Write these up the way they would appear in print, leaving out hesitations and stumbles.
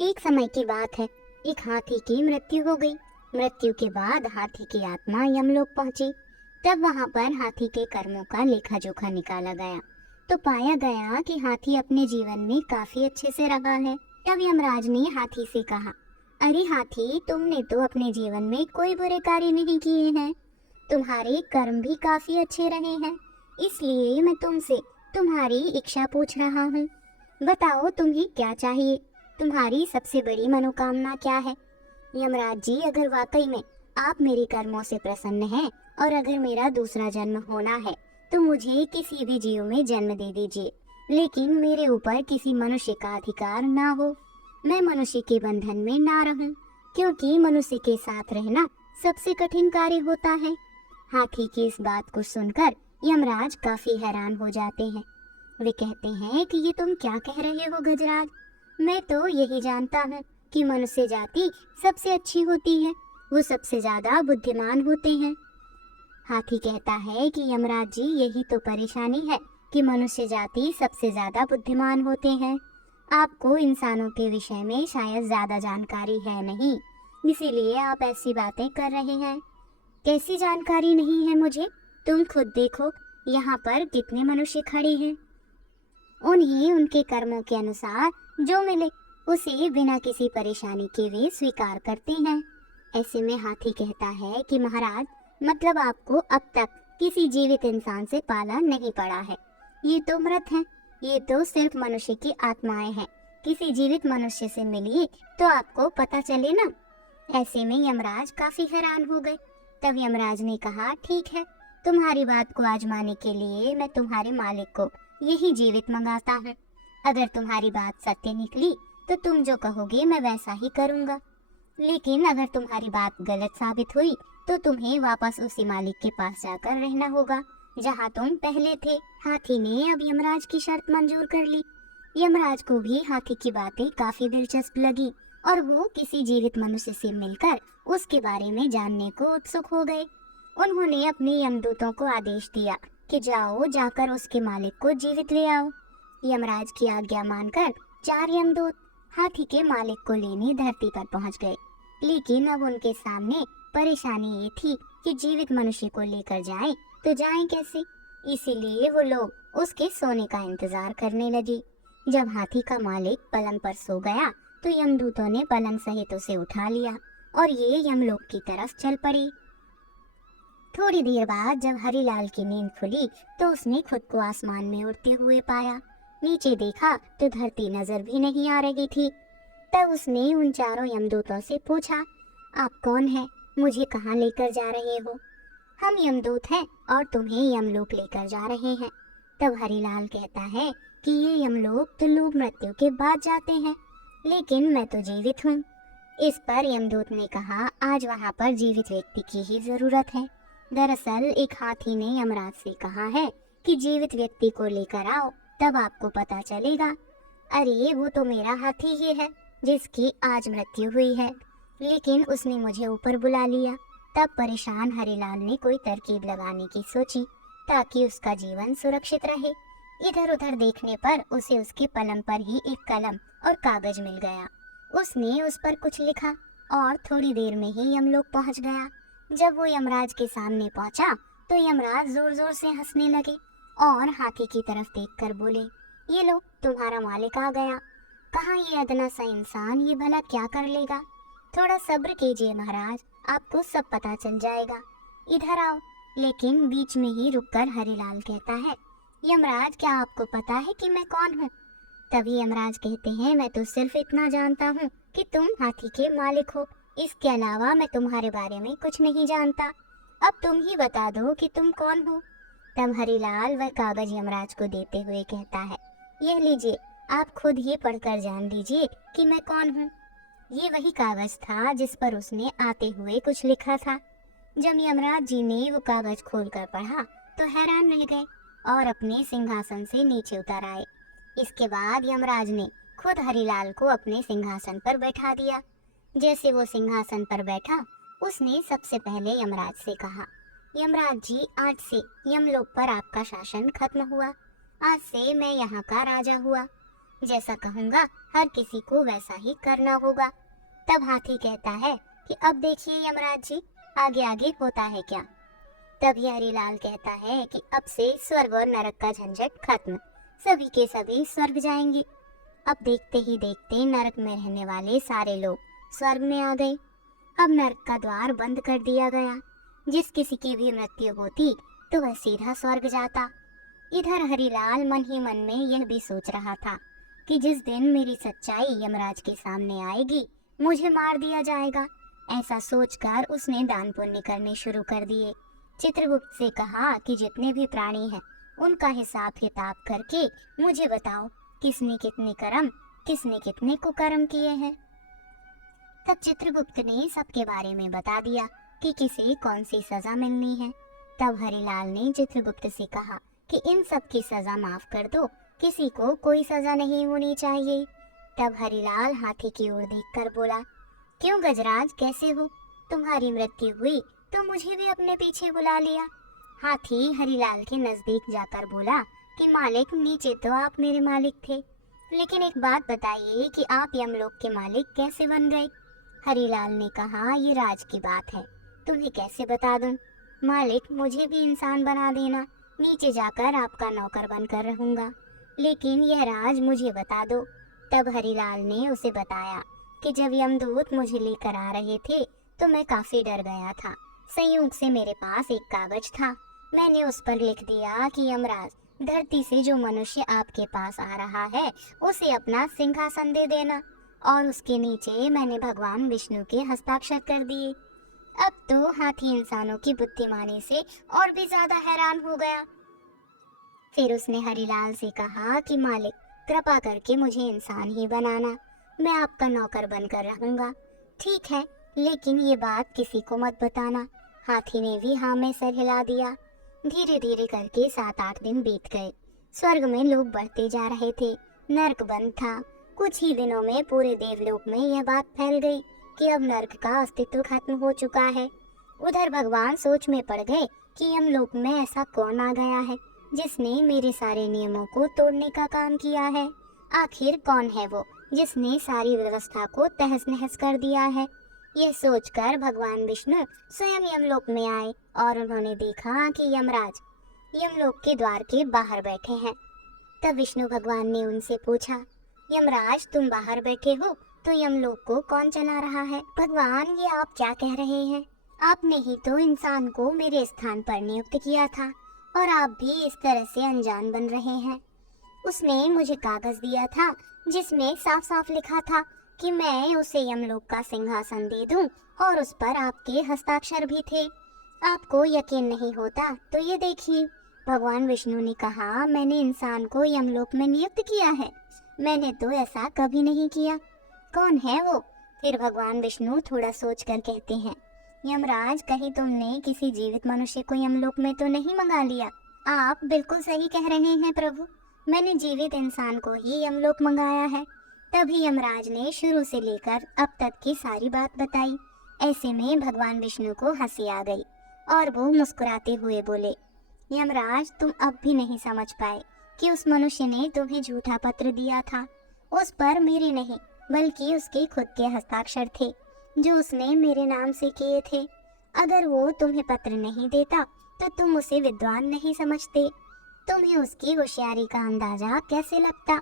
एक समय की बात है। एक हाथी की मृत्यु हो गई। मृत्यु के बाद हाथी की आत्मा यमलोक पहुंची। तब वहां पर हाथी के कर्मों का लेखा जोखा निकाला गया तो पाया गया कि हाथी अपने जीवन में काफी अच्छे से रहा है। तब यमराज ने हाथी से कहा, अरे हाथी, तुमने तो अपने जीवन में कोई बुरे कार्य नहीं किए हैं। तुम्हारे कर्म भी काफी अच्छे रहे हैं। इसलिए मैं तुमसे तुम्हारी इच्छा पूछ रहा हूँ। बताओ, तुम्हें क्या चाहिए? तुम्हारी सबसे बड़ी मनोकामना क्या है? यमराज जी, अगर वाकई में आप मेरे कर्मों से प्रसन्न हैं और अगर मेरा दूसरा जन्म होना है तो मुझे किसी भी जीव में जन्म दे दीजिए, लेकिन मेरे ऊपर किसी मनुष्य का अधिकार ना हो। मैं मनुष्य के बंधन में ना रहूं, क्योंकि मनुष्य के साथ रहना सबसे कठिन कार्य होता है। हाथी की इस बात को सुनकर यमराज काफी हैरान हो जाते हैं। वे कहते हैं कि ये तुम क्या कह रहे हो गजराज? मैं तो यही जानता हूँ कि मनुष्य जाति सबसे अच्छी होती है, वो सबसे ज्यादा बुद्धिमान होते हैं। हाथी कहता है कि यमराज जी, यही तो परेशानी है कि मनुष्य जाति सबसे ज्यादा बुद्धिमान होते हैं। आपको इंसानों के विषय में शायद ज्यादा जानकारी है नहीं, इसीलिए आप ऐसी बातें कर रहे हैं। कैसी जानकारी नहीं है मुझे? तुम खुद देखो, यहाँ पर कितने मनुष्य खड़े हैं। उन्हें उनके कर्मों के अनुसार जो मिले उसे बिना किसी परेशानी के वे स्वीकार करते हैं। ऐसे में हाथी कहता है कि महाराज, मतलब आपको अब तक किसी जीवित इंसान से पाला नहीं पड़ा है। ये तो मृत हैं, ये तो सिर्फ मनुष्य की आत्माएं हैं। किसी जीवित मनुष्य से मिलिए तो आपको पता चले ना। ऐसे में यमराज काफी हैरान हो गए। तब यमराज ने कहा, ठीक है, तुम्हारी बात को आजमाने के लिए मैं तुम्हारे मालिक को यही जीवित मंगाता हूँ। अगर तुम्हारी बात सत्य निकली तो तुम जो कहोगे मैं वैसा ही करूँगा, लेकिन अगर तुम्हारी बात गलत साबित हुई तो तुम्हें वापस उसी मालिक के पास जाकर रहना होगा जहाँ तुम पहले थे। हाथी ने अब यमराज की शर्त मंजूर कर ली। यमराज को भी हाथी की बातें काफी दिलचस्प लगी और वो किसी जीवित मनुष्य से मिलकर उसके बारे में जानने को उत्सुक हो गए। उन्होंने अपने यमदूतों को आदेश दिया कि जाओ, जाकर उसके मालिक को जीवित ले आओ। यमराज की आज्ञा मानकर 4 यमदूत हाथी के मालिक को लेने धरती पर पहुंच गए, लेकिन अब उनके सामने परेशानी ये थी कि जीवित मनुष्य को लेकर जाएं तो जाएं कैसे। इसीलिए वो लोग उसके सोने का इंतजार करने लगे। जब हाथी का मालिक पलंग पर सो गया तो यमदूतों ने पलंग सहित उसे उठा लिया और ये यमलोक की तरफ चल पड़ी। थोड़ी देर बाद जब हरिलाल की नींद खुली तो उसने खुद को आसमान में उड़ते हुए पाया। नीचे देखा तो धरती नजर भी नहीं आ रही थी। तब उसने उन 4 यमदूतों से पूछा, आप कौन हैं? मुझे कहाँ लेकर जा रहे हो? हम यमदूत हैं और तुम्हें यमलोक लेकर जा रहे हैं। तब हरिलाल कहता है कि ये यमलोक तो लोग मृत्यु के बाद जाते हैं, लेकिन मैं तो जीवित हूँ। इस पर यमदूत ने कहा, आज वहाँ पर जीवित व्यक्ति की ही जरूरत है। दरअसल एक हाथी ने यमराज से कहा है कि जीवित व्यक्ति को लेकर आओ, तब आपको पता चलेगा। अरे वो तो मेरा हाथी ही है जिसकी आज मृत्यु हुई है, लेकिन उसने मुझे ऊपर बुला लिया। तब परेशान हरिलाल ने कोई तरकीब लगाने की सोची ताकि उसका जीवन सुरक्षित रहे। इधर उधर देखने पर उसे उसके पलंग पर ही एक कलम और कागज मिल गया। उसने उस पर कुछ लिखा और थोड़ी देर में ही यमलोक पहुंच गया। जब वो यमराज के सामने पहुंचा तो यमराज जोर जोर से हंसने लगे और हाथी की तरफ देखकर बोले, ये लो, तुम्हारा मालिक आ गया। कहाँ ये अदना सा इंसान, ये भला क्या कर लेगा? थोड़ा सब्र कीजिए महाराज, आपको सब पता चल जाएगा। इधर आओ। लेकिन बीच में ही रुककर हरिलाल कहता है, यमराज, क्या आपको पता है कि मैं कौन हूँ? तभी यमराज कहते हैं, मैं तो सिर्फ इतना जानता हूँ कि तुम हाथी के मालिक हो, इसके अलावा मैं तुम्हारे बारे में कुछ नहीं जानता। अब तुम ही बता दो कि तुम कौन हो। तब हरिलाल वह कागज यमराज को देते हुए कहता है, यह लीजिए, आप खुद ही पढ़कर जान लीजिए कि मैं कौन हूँ। ये वही कागज था जिस पर उसने आते हुए कुछ लिखा था। जब यमराज जी ने वो कागज खोलकर पढ़ा तो हैरान रह गए और अपने सिंहासन से नीचे उतर आए। इसके बाद यमराज ने खुद हरिलाल को अपने सिंहासन पर बैठा दिया। जैसे वो सिंहासन पर बैठा, उसने सबसे पहले यमराज से कहा, यमराज जी, आज से यमलोक पर आपका शासन खत्म हुआ। आज से मैं यहाँ का राजा हुआ। जैसा कहूंगा हर किसी को वैसा ही करना होगा। तब हाथी कहता है कि अब देखिए यमराज जी, आगे आगे होता है क्या। तभी हरिलाल कहता है कि अब से स्वर्ग और नरक का झंझट खत्म, सभी के सभी स्वर्ग जाएंगे। अब देखते ही देखते नरक में रहने वाले सारे लोग स्वर्ग में आ गए। अब नरक का द्वार बंद कर दिया गया। जिस किसी की भी मृत्यु होती तो वह सीधा स्वर्ग जाता। इधर हरिलाल मन ही मन में यह भी सोच रहा था कि जिस दिन मेरी सच्चाई यमराज के सामने आएगी, मुझे मार दिया जाएगा। ऐसा सोचकर उसने दान पुण्य करने शुरू कर दिए। चित्रगुप्त से कहा कि जितने भी प्राणी हैं उनका हिसाब किताब करके मुझे बताओ, किसने कितने कर्म, किसने कितने कुकर्म किए हैं। तब चित्रगुप्त ने सबके बारे में बता दिया कि किसे कौन सी सजा मिलनी है। तब हरिलाल ने चित्रगुप्त से कहा कि इन सब की सजा माफ कर दो, किसी को कोई सजा नहीं होनी चाहिए। तब हरिलाल हाथी की ओर देखकर बोला, क्यों गजराज, कैसे हो? तुम्हारी मृत्यु हुई तो मुझे भी अपने पीछे बुला लिया। हाथी हरिलाल के नजदीक जाकर बोला कि मालिक, नीचे तो आप मेरे मालिक थे, लेकिन एक बात बताइए कि आप यमलोक के मालिक कैसे बन गए? हरिलाल ने कहा, ये राज की बात है, तुम्हें कैसे बता दूं? मालिक, मुझे भी इंसान बना देना, नीचे जाकर आपका नौकर बनकर रहूंगा, लेकिन यह राज मुझे बता दो। तब हरिलाल ने उसे बताया कि जब यमदूत मुझे लेकर आ रहे थे तो मैं काफी डर गया था। संयोग से मेरे पास एक कागज था, मैंने उस पर लिख दिया कि यमराज, धरती से जो मनुष्य आपके पास आ रहा है उसे अपना सिंहासन दे देना, और उसके नीचे मैंने भगवान विष्णु के हस्ताक्षर कर दिए। अब तो हाथी इंसानों की बुद्धिमानी से और भी ज्यादा हैरान हो गया। फिर उसने हरिलाल से कहा कि मालिक, कृपा करके मुझे इंसान ही बनाना, मैं आपका नौकर बनकर रहूंगा। ठीक है, लेकिन ये बात किसी को मत बताना। हाथी ने भी हाँ में सर हिला दिया। धीरे धीरे करके 7-8 दिन बीत गए। स्वर्ग में लोग बढ़ते जा रहे थे, नरक बंद था। कुछ ही दिनों में पूरे देवलोक में यह बात फैल गई कि अब नरक का अस्तित्व खत्म हो चुका है। उधर भगवान सोच में पड़ गए कि यमलोक में ऐसा कौन आ गया है जिसने मेरे सारे नियमों को तोड़ने का काम किया है। आखिर कौन है वो जिसने सारी व्यवस्था को तहस नहस कर दिया है। यह सोचकर भगवान विष्णु स्वयं यमलोक में आए और उन्होंने देखा कि यमराज यमलोक के द्वार के बाहर बैठे हैं। तब विष्णु भगवान ने उनसे पूछा, यमराज, तुम बाहर बैठे हो तो यमलोक को कौन चला रहा है? भगवान, ये आप क्या कह रहे हैं? आपने ही तो इंसान को मेरे स्थान पर नियुक्त किया था और आप भी इस तरह से अनजान बन रहे हैं। उसने मुझे कागज दिया था जिसमें साफ साफ लिखा था कि मैं उसे यमलोक का सिंहासन दे दूं, और उस पर आपके हस्ताक्षर भी थे। आपको यकीन नहीं होता तो ये देखिए। भगवान विष्णु ने कहा, मैंने इंसान को यमलोक में नियुक्त किया है? मैंने तो ऐसा कभी नहीं किया। कौन है वो? फिर भगवान विष्णु थोड़ा सोचकर कहते हैं, यमराज, कहीं तुमने किसी जीवित मनुष्य को यमलोक में तो नहीं मंगा लिया? आप बिल्कुल सही कह रहे हैं प्रभु, मैंने जीवित इंसान को ही यमलोक मंगाया है। तभी यमराज ने शुरू से लेकर अब तक की सारी बात बताई। ऐसे में भगवान विष्णु को हंसी आ गई और वो मुस्कुराते हुए बोले, यमराज, तुम अब भी नहीं समझ पाए कि उस मनुष्य ने तुम्हें झूठा पत्र दिया था। उस पर मेरे नहीं बल्कि उसके खुद के हस्ताक्षर थे जो उसने मेरे नाम से किए थे। अगर वो तुम्हें पत्र नहीं देता तो तुम उसे विद्वान नहीं समझते। तुम्हें उसकी होशियारी का अंदाजा कैसे लगता?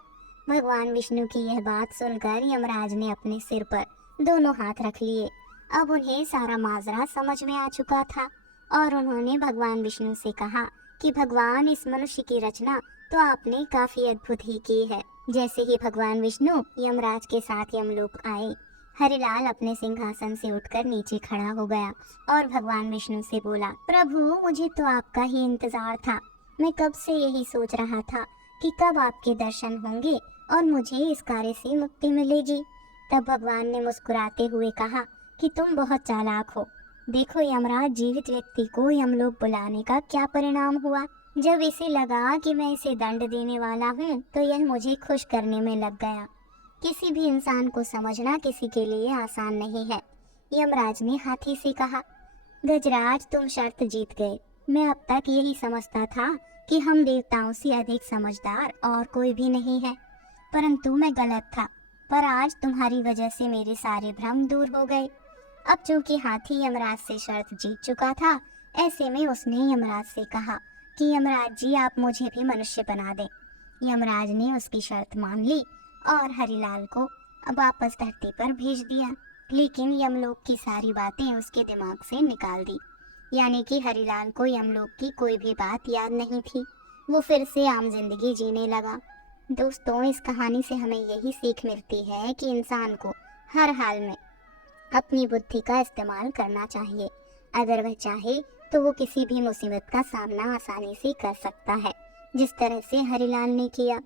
भगवान विष्णु की यह बात सुनकर यमराज ने अपने सिर पर दोनों हाथ रख लिए। अब उन्हें सारा माजरा समझ में आ चुका था और उन्होंने भगवान विष्णु से कहा कि भगवान, इस मनुष्य की रचना तो आपने काफी अद्भुत ही की है। जैसे ही भगवान विष्णु यमराज के साथ यमलोक आए, हरिलाल अपने सिंहासन से उठकर नीचे खड़ा हो गया और भगवान विष्णु से बोला, प्रभु, मुझे तो आपका ही इंतजार था। मैं कब से यही सोच रहा था कि कब आपके दर्शन होंगे और मुझे इस कार्य से मुक्ति मिलेगी। तब भगवान ने मुस्कुराते हुए कहा कि तुम बहुत चालाक हो। देखो यमराज, जीवित व्यक्ति को यमलोक बुलाने का क्या परिणाम हुआ। जब इसे लगा कि मैं इसे दंड देने वाला हूँ तो यह मुझे खुश करने में लग गया। किसी भी इंसान को समझना किसी के लिए आसान नहीं है। यमराज ने हाथी से कहा, गजराज, तुम शर्त जीत गए। मैं अब तक यही समझता था कि हम देवताओं से अधिक समझदार और कोई भी नहीं है। परंतु मैं गलत था। पर आज तुम्हारी वजह से मेरे सारे भ्रम दूर हो गए। अब चूंकि हाथी यमराज से शर्त जीत चुका था, ऐसे में उसने यमराज से कहा कि यमराज जी, आप मुझे भी मनुष्य बना दें। यमराज ने उसकी शर्त मान ली और हरिलाल को वापस धरती पर भेज दिया। लेकिन यमलोक की सारी बातें उसके दिमाग से निकाल दी, यानी कि हरिलाल को यमलोक की कोई भी बात याद नहीं थी। वो फिर से आम जिंदगी जीने लगा। दोस्तों, इस कहानी से हमें यही सीख मिलती है कि इंसान को हर हाल में अपनी बुद्धि का इस्तेमाल करना चाहिए। अगर वह चाहे तो वो किसी भी मुसीबत का सामना आसानी से कर सकता है, जिस तरह से हरिलाल ने किया।